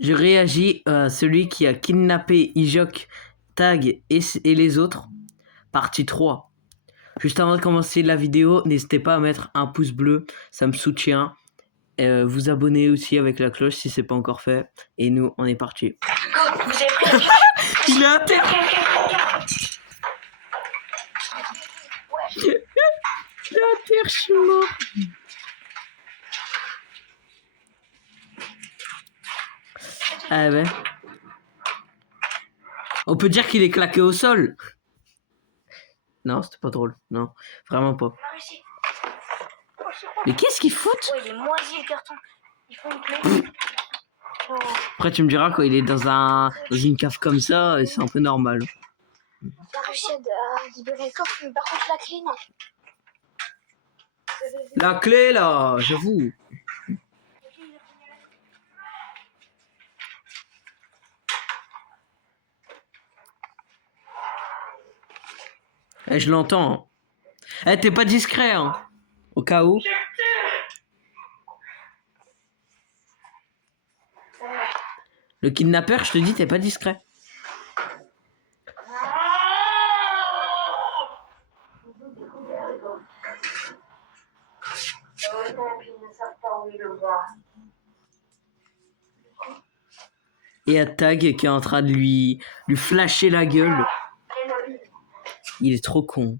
Je réagis à celui qui a kidnappé Ijok, Tag et les autres. Partie 3. Juste avant de commencer la vidéo, n'hésitez pas à mettre un pouce bleu, ça me soutient. Vous abonner aussi avec la cloche si c'est pas encore fait. Et nous, on est parti. Vous avez pris la Il est à terre. Il est à terre, je suis mort. Ah ouais. On peut dire qu'il est claqué au sol. Non, c'était pas drôle. Non, vraiment pas. Mais qu'est-ce qu'ils foutent? Ouais, il est moisi le carton. Il faut une clé. Oh. Après, tu me diras quand il est dans une cave comme ça, c'est un peu normal. Il a réussi à libérer le coffre, mais par contre la clé, non. La clé, là, j'avoue. Eh, je l'entends. Hein. Eh, t'es pas discret, hein. Au cas où. Le kidnappeur, je te dis, t'es pas discret. Et à Tag qui est en train de lui flasher la gueule. Il est trop con.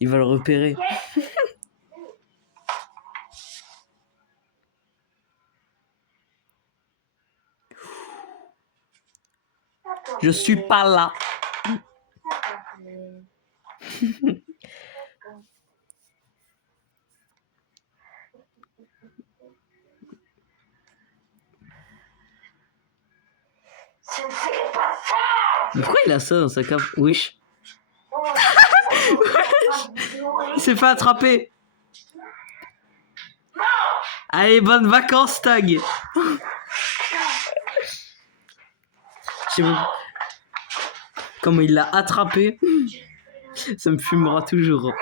Il va le repérer. Je suis pas là. Mais pourquoi il a ça dans sa cave? Wesh. Il s'est fait attraper. Allez, bonnes vacances, Tag. Je sais pas comment il l'a attrapé. Ça me fumera toujours.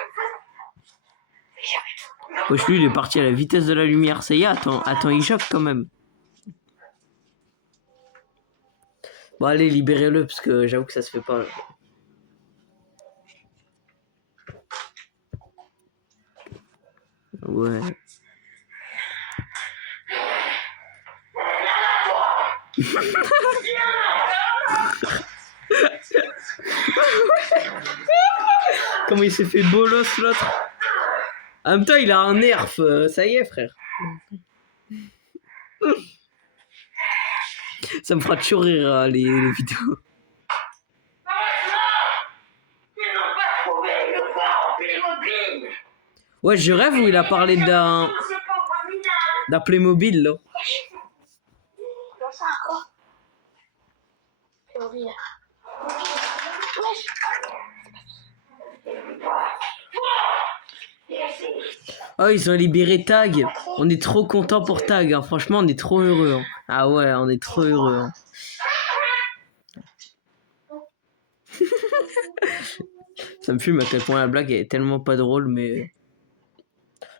Wesh, lui, il est parti à la vitesse de la lumière. Ça y est, attends, il choque quand même. Bon, allez, libérez-le, parce que j'avoue que ça se fait pas. Ouais. Comment il s'est fait bolos, l'autre. En même temps, il a un nerf. Ça y est, frère. Ça me fera toujours rire, hein, les vidéos. Ouais, je rêve où il a parlé d'un Playmobil, là. Oh, ils ont libéré Tag. On est trop content pour Tag. Hein. Franchement, on est trop heureux. Hein. Ah ouais, on est trop heureux. Hein. Ça me fume à quel point la blague est tellement pas drôle, mais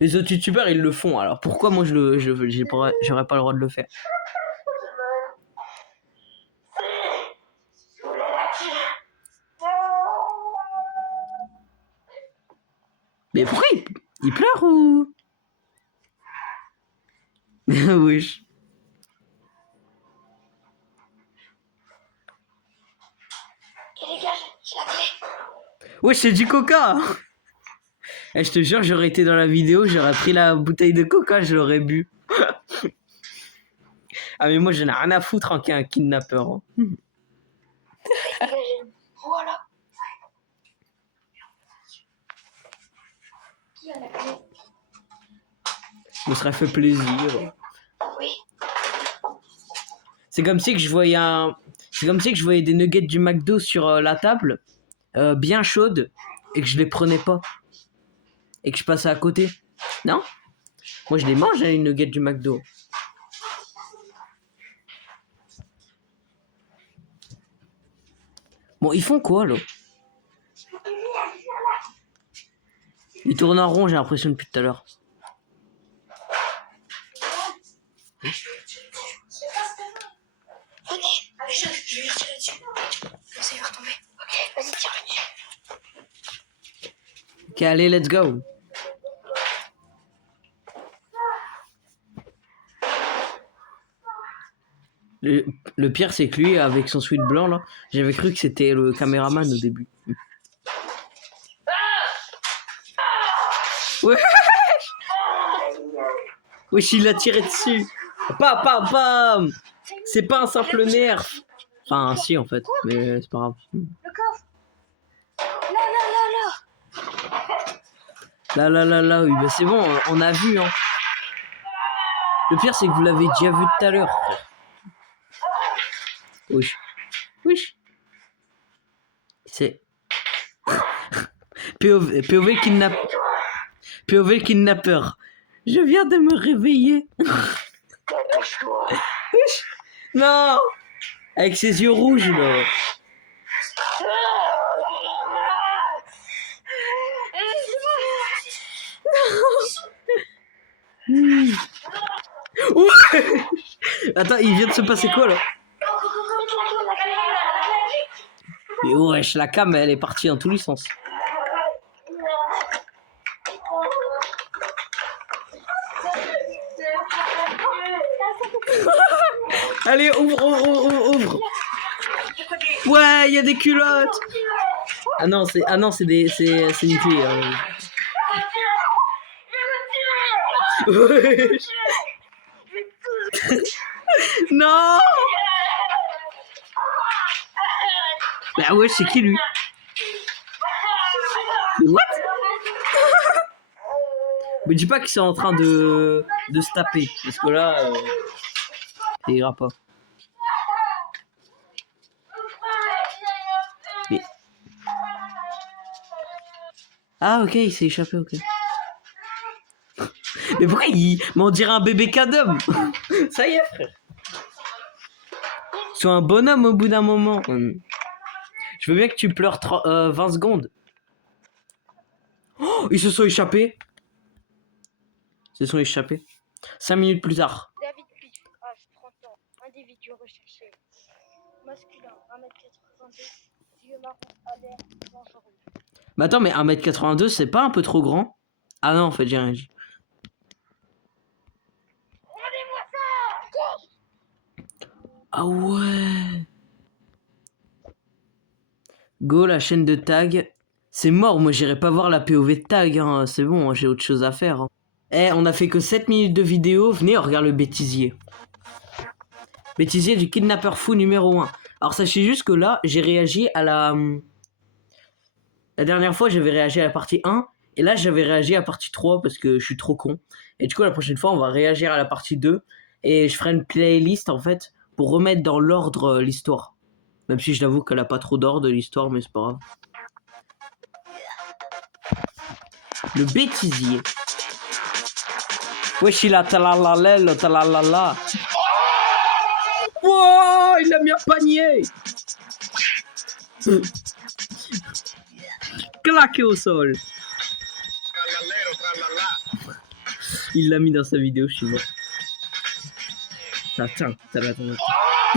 les autres youtubeurs ils le font. Alors pourquoi moi j'aurais pas le droit de le faire? Mais pourquoi il pleure ou? Wesh. Wesh, c'est du coca. Eh, je te jure, j'aurais été dans la vidéo, j'aurais pris la bouteille de coca, je l'aurais bu. Ah mais moi j'en ai rien à foutre en qu'un kidnappeur. Hein. Voilà. Me serait fait plaisir. Oui. C'est comme si que je voyais des nuggets du McDo sur la table, bien chaudes, et que je les prenais pas. Et que je passais à côté. Non? Moi je les mange, hein, les nuggets du McDo. Bon, ils font quoi là? Ils tournent en rond, j'ai l'impression depuis tout à l'heure. Venez. Je vais lui retirer dessus. Comme ça, il va retomber. Ok, vas-y, tire-le dessus. Ok, allez, let's go. Le pire, c'est que lui, avec son sweat blanc, là, j'avais cru que c'était le caméraman au début. Ouais. Wesh, il l'a tiré dessus. Pas. C'est pas un simple nerf. Enfin, si, en fait, mais c'est pas grave. Le coffre. Là. Oui, bah c'est bon, on a vu, hein. Le pire, c'est que vous l'avez déjà vu tout à l'heure. Wesh. C'est... POV le kidnappeur. Je viens de me réveiller. Wesh. Non. Avec ses yeux rouges, là. Ouais. Attends, il vient de se passer quoi, là? Mais wesh, la cam, elle est partie dans tous les sens. Allez, ouvre. Ouais, il y a des culottes. Ah non, c'est Nicky. Ouais. Non. Bah ouais, c'est qui lui? What? Me dis pas qu'ils sont en train de se taper, parce que là, ça ira pas. Mais... Ah ok, il s'est échappé, ok. Mais pourquoi il... Mais on dirait un bébé cadom. Ça y est, frère. Sois un bonhomme au bout d'un moment. Je veux bien que tu pleures 20 secondes. Oh, ils se sont échappés. 5 minutes plus tard. David Pitt, âge 30 ans, individu recherché. Masculin, 1m82, yeux marrons à l'air dangereux. Mais attends, mais 1m82, c'est pas un peu trop grand? Ah non, en fait, j'ai rien dit. Ah ouais. Go, la chaîne de tag. C'est mort, moi j'irai pas voir la POV de tag, hein. C'est bon, j'ai autre chose à faire. Hein. Eh, on a fait que 7 minutes de vidéo. Venez, on regarde le bêtisier. Bêtisier du kidnappeur fou numéro 1. Alors sachez juste que là, j'ai réagi à la... La dernière fois, j'avais réagi à la partie 1. Et là, j'avais réagi à la partie 3 parce que je suis trop con. Et du coup, la prochaine fois, on va réagir à la partie 2. Et je ferai une playlist, en fait, pour remettre dans l'ordre l'histoire. Même si je l'avoue qu'elle a pas trop d'ordre, l'histoire, mais c'est pas grave. Le bêtisier. Wesh, il a talalala. Wow, il a mis un panier. Claqué au sol. Il l'a mis dans sa vidéo, je sais pas. Attends.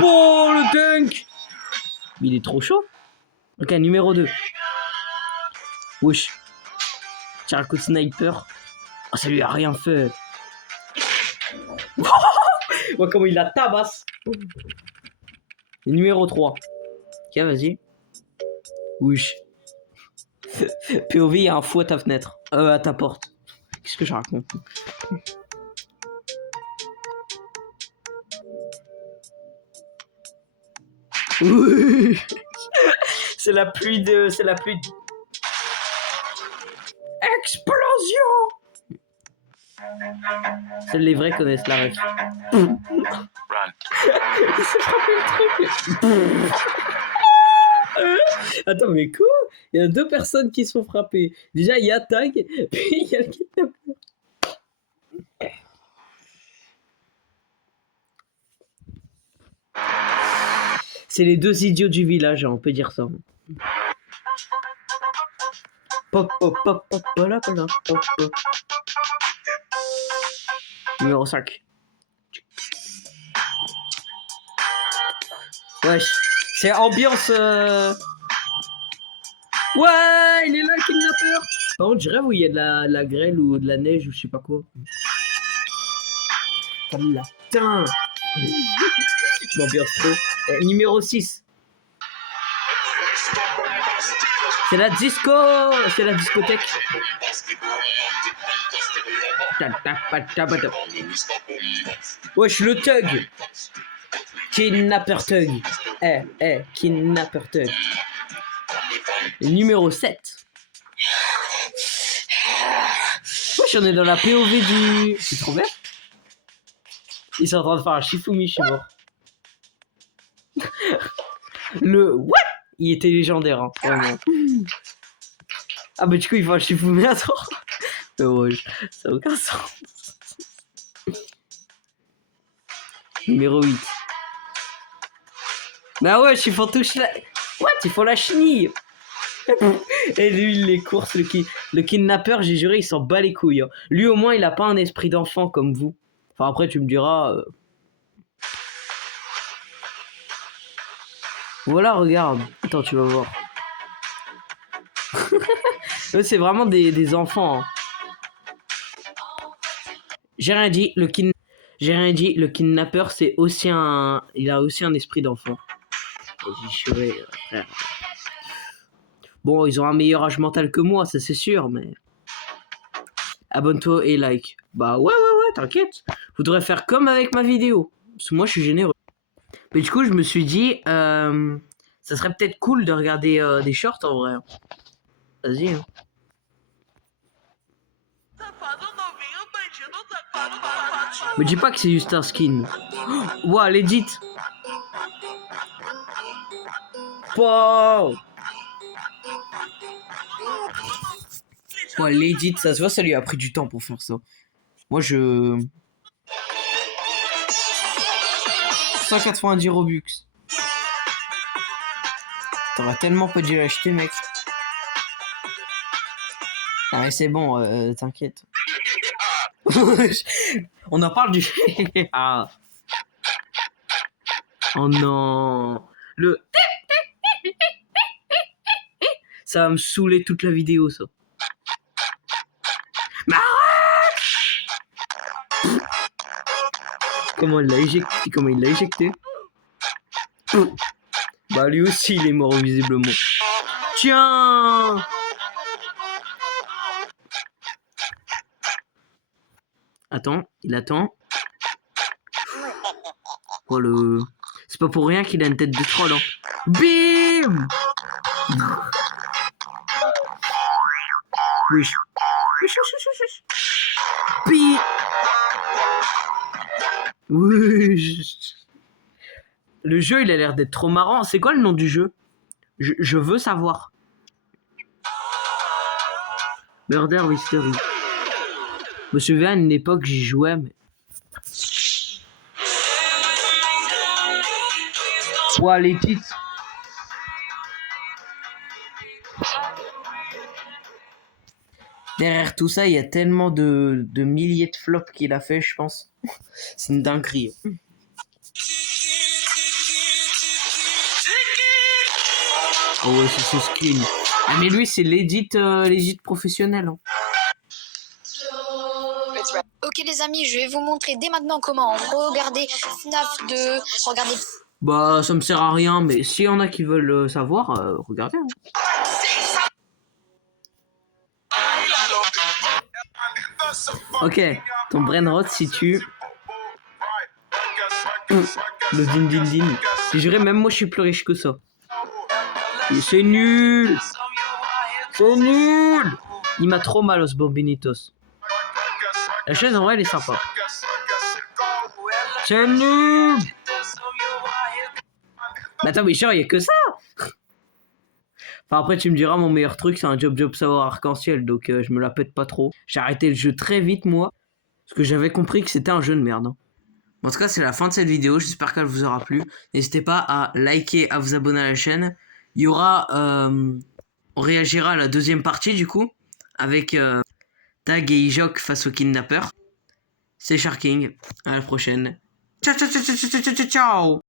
Oh, le dunk. Il est trop chaud. Ok, numéro 2. Wesh. Tiens, un coup de sniper. Oh, ça lui a rien fait. Moi, comment il la tabasse. Et numéro 3. Ok, vas-y. Wesh. POV, il y a un fou à ta fenêtre. À ta porte. Qu'est-ce que je raconte? Oui. C'est la pluie de... Explosion. Seuls les vrais connaissent la ref. Il s'est frappé le truc. Attends, mais quoi? Il y a 2 personnes qui sont frappées. Déjà, il y a Tag, puis il y a le kidnappeur. C'est les 2 idiots du village, on peut dire ça. Pop. Numéro 5. Wesh. C'est ambiance... Ouais, il est là, le kidnappeur. Par contre, je rêve où il y a de la grêle ou de la neige ou je sais pas quoi. Oh la putain. Je m'ambiance trop. Numéro 6. C'est la disco. C'est la discothèque. Wesh, le thug. Kidnapper thug. Kidnapper thug. Numéro 7. Wesh, on est dans la POV du... C'est trop bien. Ils sont en train de faire un Shifumi, je suis mort. Le... What? Il était légendaire, hein, vraiment. Ah bah du coup, il faut un Shifumi, attends. Ouais, ça n'a aucun sens. Numéro 8. Bah ouais, ils font touche la... What? Ils font la chenille. Et lui, les courses, le kidnappeur, j'ai juré, il s'en bat les couilles. Hein. Lui, au moins, il a pas un esprit d'enfant comme vous. Enfin, après, tu me diras... Voilà, regarde. Attends, tu vas voir. Eux, c'est vraiment des enfants. Hein. J'ai rien dit, le kidnappeur, c'est aussi un... Il a aussi un esprit d'enfant. J'ai juré, frère. Bon, ils ont un meilleur âge mental que moi, ça c'est sûr, mais... Abonne-toi et like. Bah ouais, t'inquiète. Vous devrez faire comme avec ma vidéo. Parce que moi, je suis généreux. Mais du coup, je me suis dit... ça serait peut-être cool de regarder des shorts, en vrai. Vas-y, hein. Me dis pas que c'est juste un skin. Oh, wow, legit. Wow. Ouais, legit, ça se voit, ça lui a pris du temps pour faire ça. Moi, je... 190 Robux. T'aurais tellement pas dû l'acheter, mec. Ah mais c'est bon, t'inquiète. On en parle du... Ah. Oh non. Le... Ça va me saouler toute la vidéo, ça. Mais arrête. Comment il l'a éjecté? Bah lui aussi, il est mort, visiblement. Tiens. Attends, il attend. Oh le... C'est pas pour rien qu'il a une tête de troll, hein. Bim. Wesh. Pi. Wesh. Le jeu, il a l'air d'être trop marrant. C'est quoi le nom du jeu? Je veux savoir. Murder Mystery. Je me souviens à une époque, j'y jouais, mais... Ouah, les titres. Derrière tout ça, il y a tellement de milliers de flops qu'il a fait, je pense. C'est une dinguerie. Oh ouais, c'est ce skin. Ah mais lui, c'est l'edit professionnel. Hein. Ok les amis, je vais vous montrer dès maintenant comment regarder FNAF 2, regarder... Bah, ça me sert à rien, mais s'il y en a qui veulent savoir, regardez. Hein. Ok, ton brainrot si tu... Le din din din. Je dirais même moi je suis plus riche que ça. C'est nul. C'est nul. Il m'a trop mal os Bombinitos. La chaise en vrai elle est sympa. C'est nul. Mais attends mais genre il y a que ça. Enfin après tu me diras mon meilleur truc c'est un job savoir arc-en-ciel donc je me la pète pas trop. J'ai arrêté le jeu très vite moi. Parce que j'avais compris que c'était un jeu de merde. En tout cas, c'est la fin de cette vidéo. J'espère qu'elle vous aura plu. N'hésitez pas à liker, à vous abonner à la chaîne. Il y aura... on réagira à la deuxième partie, du coup. Avec Tag et Ijok face au kidnappeur. C'est Sharking. À la prochaine. Ciao, ciao, ciao, ciao, ciao, ciao, ciao.